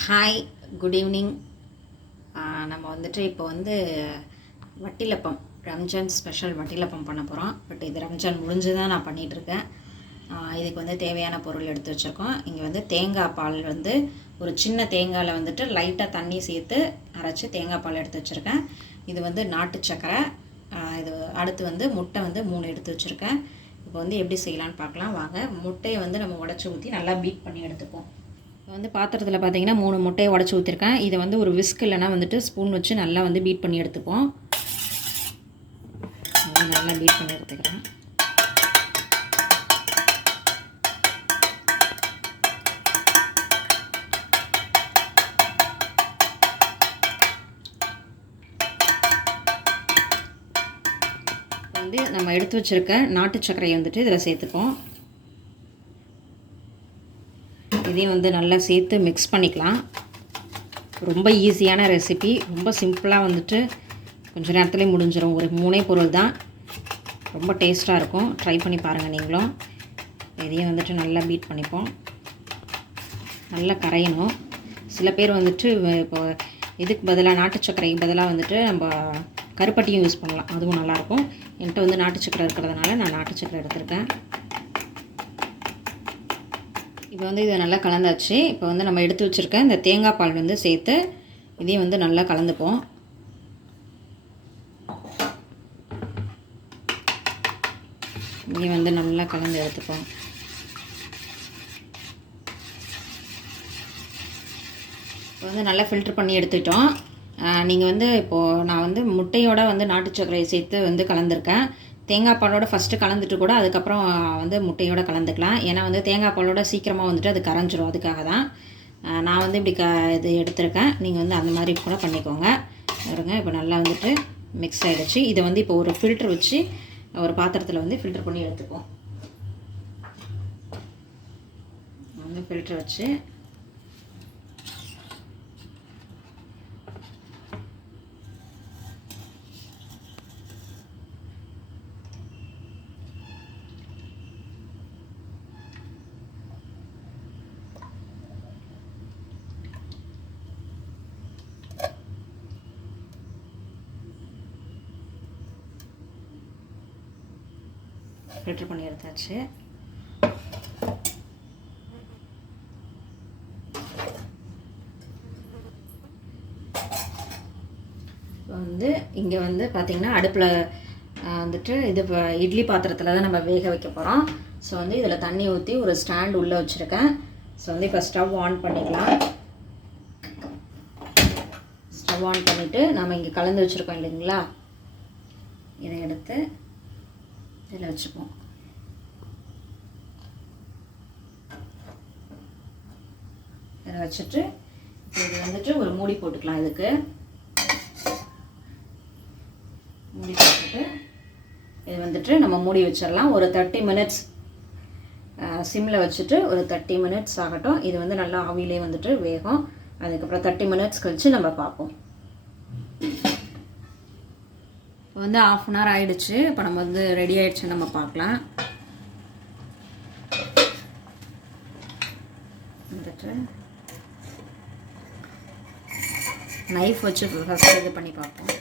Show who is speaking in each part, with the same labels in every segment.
Speaker 1: Hi good evening நம்ம வந்துட்டு இப்போ வந்து வட்டிலப்பம் ரம்ஜான் ஸ்பெஷல் வட்டிலப்பம் பண்ண போகிறோம் பட் இது ரம்ஜான் முடிஞ்சு தான் நான் பண்ணிகிட்ருக்கேன் இதுக்கு வந்து தேவையான பொருள் எடுத்து வச்சுருக்கோம். இங்கே வந்து தேங்காய் பால் வந்து ஒரு சின்ன தேங்காயில் வந்துட்டு லைட்டாக தண்ணி சேர்த்து அரைச்சி தேங்காய் பால் எடுத்து வச்சுருக்கேன். இது வந்து நாட்டு சக்கரை. இது அடுத்து வந்து முட்டை வந்து மூணு எடுத்து வச்சுருக்கேன். இப்போ வந்து எப்படி செய்யலான்னு பார்க்கலாம். வாங்க முட்டையை வந்து நம்ம உடச்சி ஊற்றி நல்லா பீட் பண்ணி எடுத்துப்போம். இப்போ வந்து பாத்திரத்தில் பார்த்தீங்கன்னா மூணு முட்டையை உடச்சி ஊற்றிருக்கேன் இதை வந்து ஒரு விஸ்க் இல்லைனா வந்துட்டு ஸ்பூன் வச்சு நல்லா வந்து பீட் பண்ணி எடுத்துப்போம் நல்லா பீட் பண்ணி எடுத்துக்கிறேன். வந்து நம்ம எடுத்து வச்சுருக்க நாட்டு சர்க்கரையை வந்துட்டு இதில் சேர்த்துப்போம் இதையும் வந்து நல்லா சேர்த்து மிக்ஸ் பண்ணிக்கலாம். ரொம்ப ஈஸியான ரெசிபி ரொம்ப சிம்பிளாக வந்துட்டு கொஞ்ச நேரத்துலேயே முடிஞ்சிடும் ஒரு மூணே பொருள் தான். ரொம்ப டேஸ்ட்டாக இருக்கும். ட்ரை பண்ணி பாருங்கள் நீங்களும். இதையும் வந்துட்டு நல்லா பீட் பண்ணிப்போம். நல்லா கரையணும். சில பேர் வந்துட்டு இப்போ இதுக்கு பதிலாக நாட்டு சர்க்கரைக்கு பதிலாக வந்துட்டு நம்ம கருப்பட்டியும் யூஸ் பண்ணலாம். அதுவும் நல்லாயிருக்கும் என்கிட்ட வந்து நாட்டு சர்க்கரை இருக்கிறதுனால நான் நாட்டு சர்க்கரை எடுத்திருக்கேன். இப்போ வந்து இதை நல்லா கலந்தாச்சு. இப்போ வந்து நம்ம எடுத்து வச்சுருக்க இந்த தேங்காய் பால் வந்து சேர்த்து இதையும் வந்து நல்லா கலந்துப்போம். இதையும் வந்து நல்லா கலந்து எடுத்துப்போம். இப்போ வந்து நல்லா ஃபில்ட்ரு பண்ணி எடுத்துட்டோம். நீங்கள் வந்து இப்போது நான் வந்து முட்டையோட வந்து நாட்டு சர்க்கரையை சேர்த்து வந்து கலந்துருக்கேன். தேங்காய் பாலோட ஃபஸ்ட்டு கலந்துட்டு கூட அதுக்கப்புறம் வந்து முட்டையோட கலந்துக்கலாம். ஏன்னா வந்து தேங்காய் பாலோட சீக்கிரமாக வந்துட்டு அது கரைஞ்சிரும். அதுக்காக தான் நான் வந்து இப்படி க இது எடுத்திருக்கேன். நீங்கள் வந்து அந்த மாதிரி கூட பண்ணிக்கோங்க. பாருங்க இப்போ நல்லா வந்துட்டு மிக்ஸ் ஆகிடுச்சு இதை வந்து இப்போ ஒரு ஃபில்ட்ரு வச்சு ஒரு பாத்திரத்தில் வந்து ஃபில்டர் பண்ணி எடுத்துக்குவோம். வந்து ஃபில்ட்ரு வச்சு ஃபில்டர் பண்ணி எடுத்தாச்சு. இப்போ வந்து இங்கே வந்து பார்த்திங்கன்னா அடுப்பில் வந்துட்டு இது இட்லி பாத்திரத்தில் தான் நம்ம வேக வைக்க போகிறோம் ஸோ வந்து இதில் தண்ணி ஊற்றி ஒரு ஸ்டாண்ட் உள்ளே வச்சுருக்கேன். ஸோ வந்து இப்போ ஸ்டவ் ஆன் பண்ணிக்கலாம். ஸ்டவ் ஆன் பண்ணிவிட்டு நம்ம இங்கே கலந்து வச்சுருக்கோம் இல்லைங்களா? இதை எடுத்து இதில் வச்சுப்போம். இதை வச்சுட்டு இது வந்துட்டு ஒரு மூடி போட்டுக்கலாம் இதுக்கு. மூடி போட்டுட்டு இது வந்துட்டு நம்ம மூடி வச்சிடலாம். ஒரு தேர்ட்டி மினிட்ஸ் சிம்மில் வச்சுட்டு ஒரு தேர்ட்டி மினிட்ஸ் ஆகட்டும். இது வந்து நல்லா ஆவிலே வந்துட்டு வேகும். அதுக்கப்புறம் தேர்ட்டி மினிட்ஸ் கழித்து நம்ம பார்ப்போம். இப்போ வந்து ஆஃப் அன் ஹவர் ஆகிடுச்சு இப்போ நம்ம வந்து ரெடி ஆயிடுச்சு நம்ம பார்க்கலாம். வந்துட்டு. நைஃப் வச்சு ஃபஸ்ட்டு இது பண்ணி பார்ப்போம்.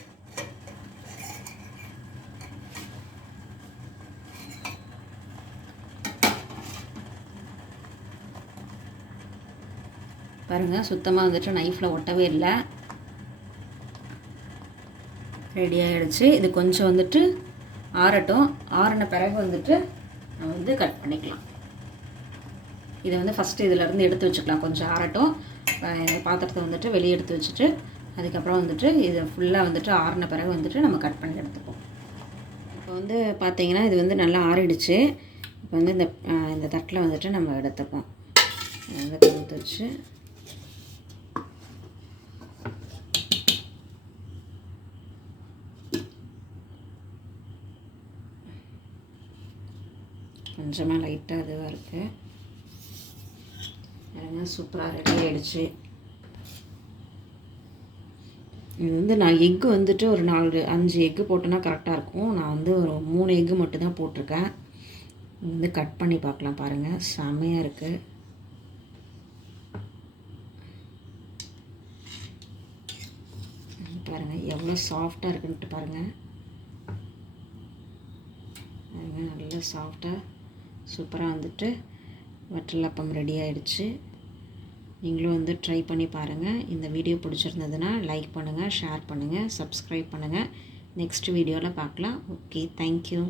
Speaker 1: பாருங்கள் சுத்தமாக வந்துட்டு நைஃப்பில் ஒட்டவே இல்லை. ரெடி ஆகிடுச்சு இது கொஞ்சம் வந்துட்டு ஆறட்டும். ஆறின பிறகு வந்துட்டு நம்ம வந்து கட் பண்ணிக்கலாம். இதை வந்து ஃபஸ்ட்டு இதிலேருந்து எடுத்து வச்சுக்கலாம். கொஞ்சம் ஆறட்டும். பாத்திரத்தை வந்துட்டு வெளியே எடுத்து வச்சுட்டு அதுக்கப்புறம் வந்துட்டு இதை ஃபுல்லாக வந்துட்டு ஆறின பிறகு வந்துட்டு நம்ம கட் பண்ணி எடுத்துப்போம். இப்போ வந்து பார்த்தீங்கன்னா இது வந்து நல்லா ஆறிடுச்சு. இப்போ வந்து இந்த இந்த தட்டில் வந்துட்டு நம்ம எடுத்துப்போம். வந்து கொடுத்து வச்சு கொஞ்சமாக லைட்டாக இதுவாக இருக்குது சூப்பராக ரெடி ஆகிடுச்சு இது வந்து நான் எக்கு வந்துட்டு ஒரு நாலு அஞ்சு எக்கு போட்டோன்னா கரெக்டாக இருக்கும். நான் வந்து ஒரு மூணு எக்கு மட்டும்தான் போட்டிருக்கேன். இது வந்து கட் பண்ணி பார்க்கலாம் பாருங்கள் செமையாக இருக்குது பாருங்கள் எவ்வளோ சாஃப்டாக இருக்குன்ட்டு பாருங்கள் பாருங்க. நல்லா சாஃப்டாக சூப்பராக வந்துட்டு வட்டலப்பம் ரெடி ஆயிடுச்சு. நீங்களும் வந்து ட்ரை பண்ணி பாருங்கள் இந்த வீடியோ பிடிச்சிருந்ததுன்னா லைக் பண்ணுங்கள் ஷேர் பண்ணுங்கள் சப்ஸ்கிரைப் பண்ணுங்கள் நெக்ஸ்ட் வீடியோவில் பார்க்கலாம். Okay thank you